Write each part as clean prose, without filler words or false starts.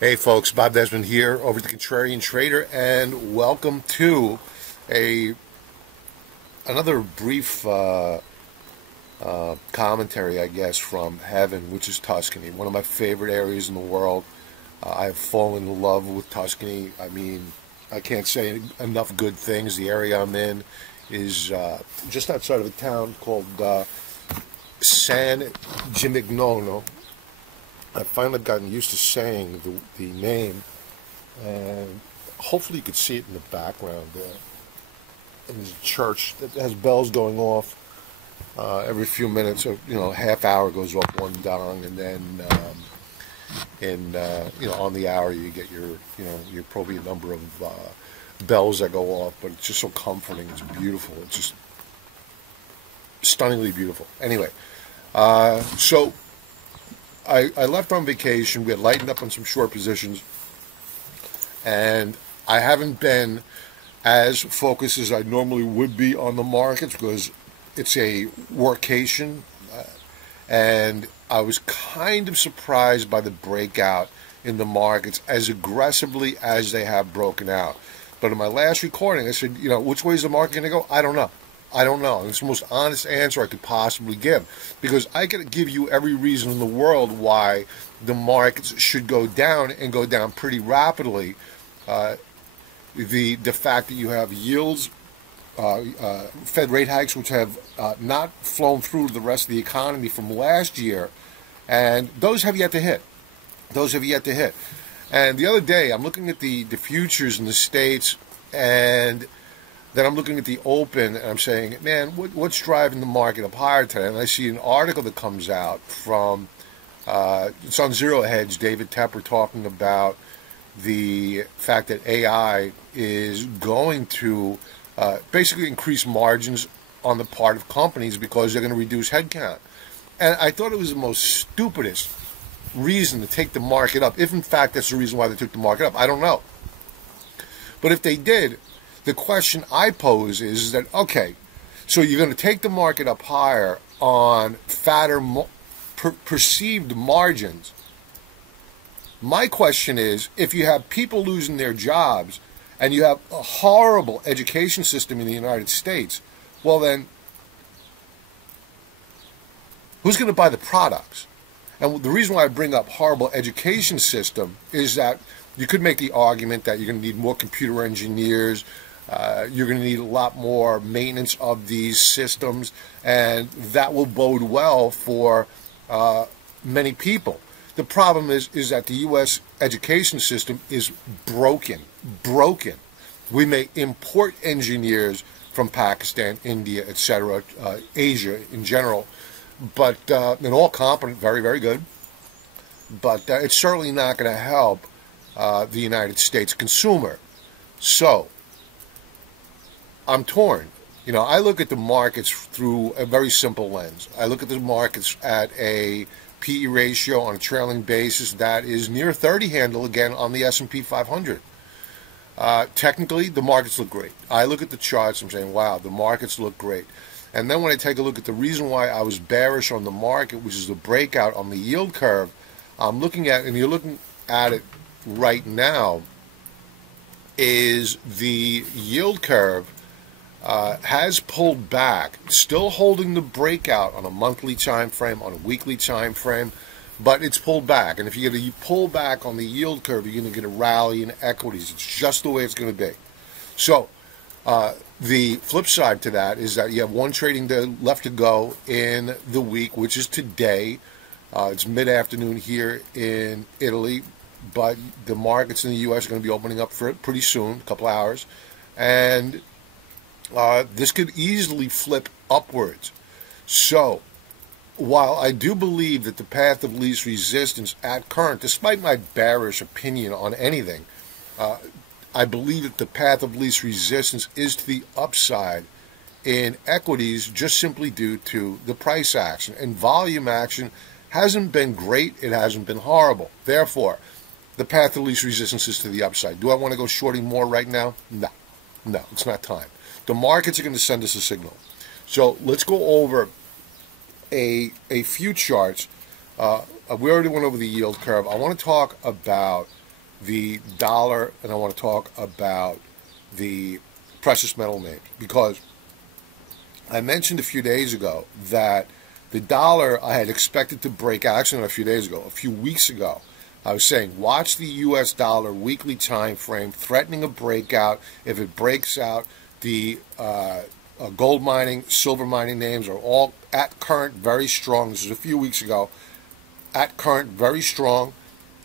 Hey folks, Bob Desmond here over at the Contrarian Trader, and welcome to a another brief commentary, I guess, from heaven, which is Tuscany, one of my favorite areas in the world. I've fallen in love with Tuscany. I mean, I can't say enough good things. The area I'm in is just outside of a town called San Gimignano. I've finally gotten used to saying the name, and hopefully you could see it in the background there. And there's a church that has bells going off every few minutes, or half hour goes off one dong, and then on the hour you get your appropriate number of bells that go off. But it's just so comforting. It's beautiful. It's just stunningly beautiful. Anyway, so I left on vacation. We had lightened up on some short positions, and I haven't been as focused as I normally would be on the markets because it's a workation, and I was kind of surprised by the breakout in the markets as aggressively as they have broken out. But in my last recording, I said, which way is the market going to go? I don't know. I don't know. It's the most honest answer I could possibly give, because I could give you every reason in the world why the markets should go down and go down pretty rapidly. The fact that you have yields, Fed rate hikes, which have not flown through the rest of the economy from last year, and those have yet to hit. Those have yet to hit. And the other day, I'm looking at the futures in the States, and then I'm looking at the open, and I'm saying, man, what's driving the market up higher today? And I see an article that comes out from, it's on Zero Hedge, David Tepper, talking about the fact that AI is going to basically increase margins on the part of companies because they're going to reduce headcount. And I thought it was the most stupidest reason to take the market up, if in fact that's the reason why they took the market up. I don't know. But if they did, the question I pose is that, okay, so you're going to take the market up higher on fatter perceived margins. My question is, if you have people losing their jobs and you have a horrible education system in the United States, well then, who's going to buy the products? And the reason why I bring up horrible education system is that you could make the argument that you're going to need more computer engineers, you're going to need a lot more maintenance of these systems, and that will bode well for many people. The problem is that the U.S. education system is broken. Broken. We may import engineers from Pakistan, India, etc., Asia in general, but and all competent, very, very good. But it's certainly not going to help the United States consumer. So I'm torn. I look at the markets through a very simple lens. I look at the markets at a PE ratio on a trailing basis that is near 30 handle again on the S&P 500. Technically, the markets look great. I look at the charts, I'm saying, wow, the markets look great. And then when I take a look at the reason why I was bearish on the market, which is the breakout on the yield curve, I'm looking at, and you're looking at it right now, is the yield curve has pulled back, still holding the breakout on a monthly time frame, on a weekly time frame, but it's pulled back. And if you get a pull back on the yield curve, you're going to get a rally in equities. It's just the way it's going to be. So the flip side to that is that you have one trading day left to go in the week, which is today. It's mid-afternoon here in Italy, but the markets in the U.S. are going to be opening up for it pretty soon, a couple hours, and this could easily flip upwards. So while I do believe that the path of least resistance at current, despite my bearish opinion on anything, I believe that the path of least resistance is to the upside in equities, just simply due to the price action. And volume action hasn't been great, it hasn't been horrible. Therefore, the path of least resistance is to the upside. Do I want to go shorting more right now? No. No, it's not time. The markets are going to send us a signal. So let's go over a few charts. We already went over the yield curve. I want to talk about the dollar, and I want to talk about the precious metal names, because I mentioned a few days ago that the dollar I had expected to break out, actually not a few days ago, a few weeks ago. I was saying, watch the U.S. dollar weekly time frame, threatening a breakout. If it breaks out, the gold mining, silver mining names are all at current very strong. This is a few weeks ago. At current very strong.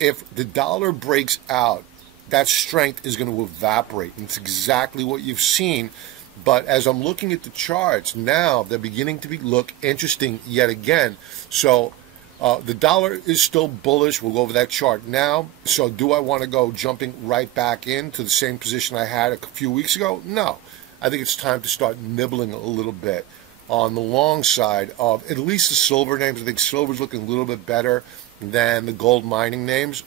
If the dollar breaks out, that strength is going to evaporate. And it's exactly what you've seen. But as I'm looking at the charts now, they're beginning to look interesting yet again. So the dollar is still bullish. We'll go over that chart now. So do I want to go jumping right back into the same position I had a few weeks ago? No. I think it's time to start nibbling a little bit on the long side of at least the silver names. I think silver's looking a little bit better than the gold mining names.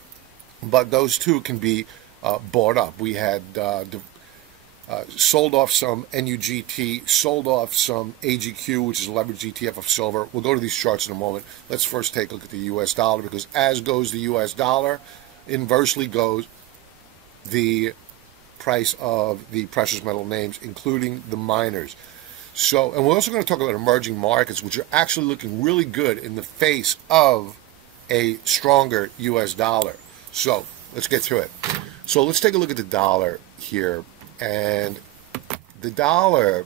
But those two can be bought up. We had sold off some NUGT, sold off some AGQ, which is a leveraged ETF of silver. We'll go to these charts in a moment. Let's first take a look at the U.S. dollar, because as goes the U.S. dollar, inversely goes the price of the precious metal names, including the miners. So, and we're also going to talk about emerging markets, which are actually looking really good in the face of a stronger U.S. dollar. So, let's get to it. So, let's take a look at the dollar here. And the dollar,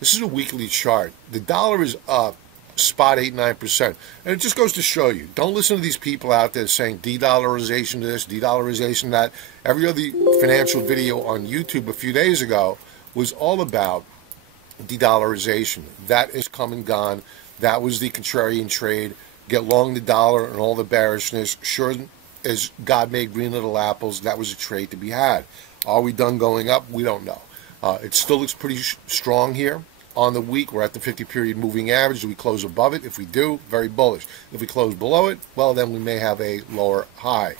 this is a weekly chart. The dollar is up spot 8-9%. And it just goes to show you, don't listen to these people out there saying de-dollarization this, de-dollarization that. Every other financial video on YouTube a few days ago was all about de-dollarization. That is come and gone. That was the contrarian trade. Get long the dollar and all the bearishness. Sure as God made green little apples, that was a trade to be had. Are we done going up? We don't know. It still looks pretty strong here. On the week, we're at the 50-period moving average. Do we close above it? If we do, very bullish. If we close below it, well, then we may have a lower high.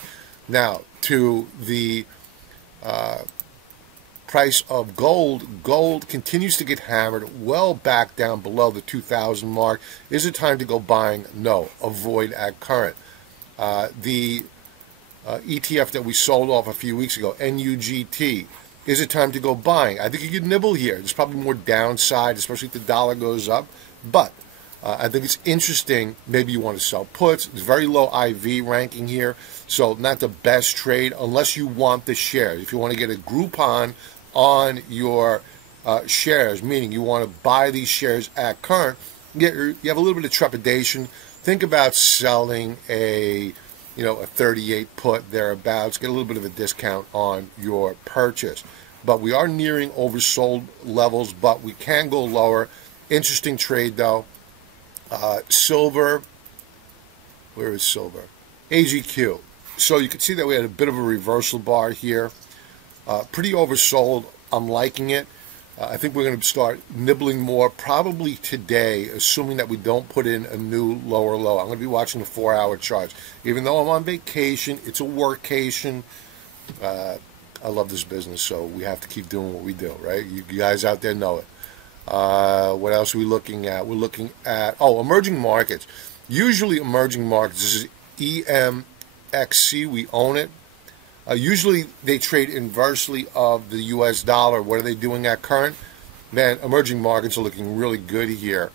Now, to the price of gold, gold continues to get hammered well back down below the 2,000 mark. Is it time to go buying? No. Avoid at current. The ETF that we sold off a few weeks ago, NUGT, is it time to go buying? I think you could nibble here. There's probably more downside, especially if the dollar goes up. But I think it's interesting. Maybe you want to sell puts. It's very low IV ranking here, so not the best trade unless you want the shares. If you want to get a Groupon on your shares, meaning you want to buy these shares at current, you have a little bit of trepidation. Think about selling a 38 put thereabouts, get a little bit of a discount on your purchase. But we are nearing oversold levels, but we can go lower. Interesting trade though. Silver, where is silver? AGQ. So you can see that we had a bit of a reversal bar here. Pretty oversold. I'm liking it. I think we're going to start nibbling more probably today, assuming that we don't put in a new lower low. I'm going to be watching the 4-hour charts. Even though I'm on vacation, it's a workcation. I love this business, so we have to keep doing what we do, right? You guys out there know it. What else are we looking at? We're looking at, emerging markets. Usually emerging markets, this is EMXC, we own it. Usually they trade inversely of the U.S. dollar. What are they doing at current? Man, emerging markets are looking really good here.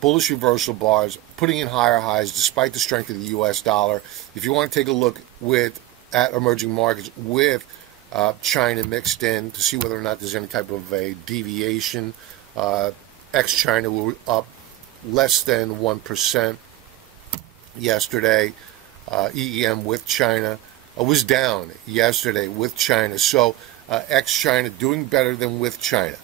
Bullish reversal bars, putting in higher highs despite the strength of the U.S. dollar. If you want to take a look at emerging markets with China mixed in to see whether or not there's any type of a deviation, ex-China were up less than 1% yesterday. EEM with China was down yesterday with China. So ex-China doing better than with China.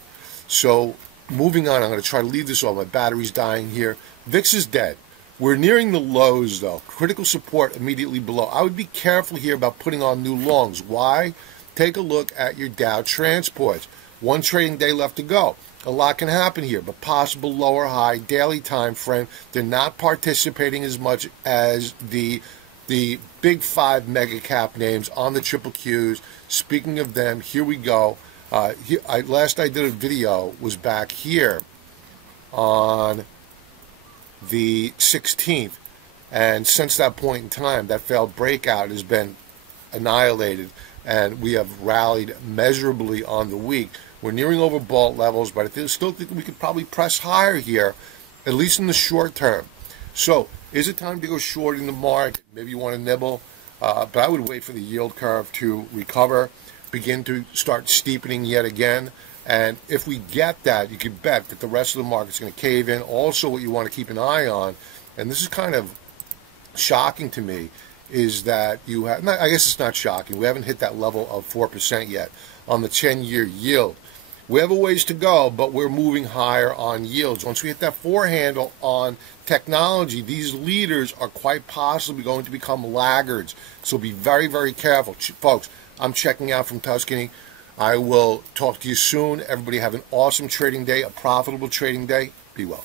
So moving on, I'm going to try to leave this off. My battery's dying here. VIX is dead. We're nearing the lows though. Critical support immediately below. I would be careful here about putting on new longs. Why? Take a look at your Dow transports. One trading day left to go. A lot can happen here, but possible lower high daily time frame. They're not participating as much as the big 5 mega cap names on the triple Qs. Speaking of them, here we go. Last I did a video was back here on the 16th, and since that point in time, that failed breakout has been annihilated, and we have rallied measurably on the week. We're nearing overbought levels, but I still think we could probably press higher here, at least in the short term. So, is it time to go short in the market? Maybe you want to nibble, but I would wait for the yield curve to recover, begin to start steepening yet again. And if we get that, you can bet that the rest of the market's going to cave in. Also, what you want to keep an eye on, and this is kind of shocking to me, is that you have, I guess it's not shocking, we haven't hit that level of 4% yet on the 10-year yield. We have a ways to go, but we're moving higher on yields. Once we hit that 4 handle on technology, these leaders are quite possibly going to become laggards. So be very, very careful. Folks, I'm checking out from Tuscany. I will talk to you soon. Everybody have an awesome trading day, a profitable trading day. Be well.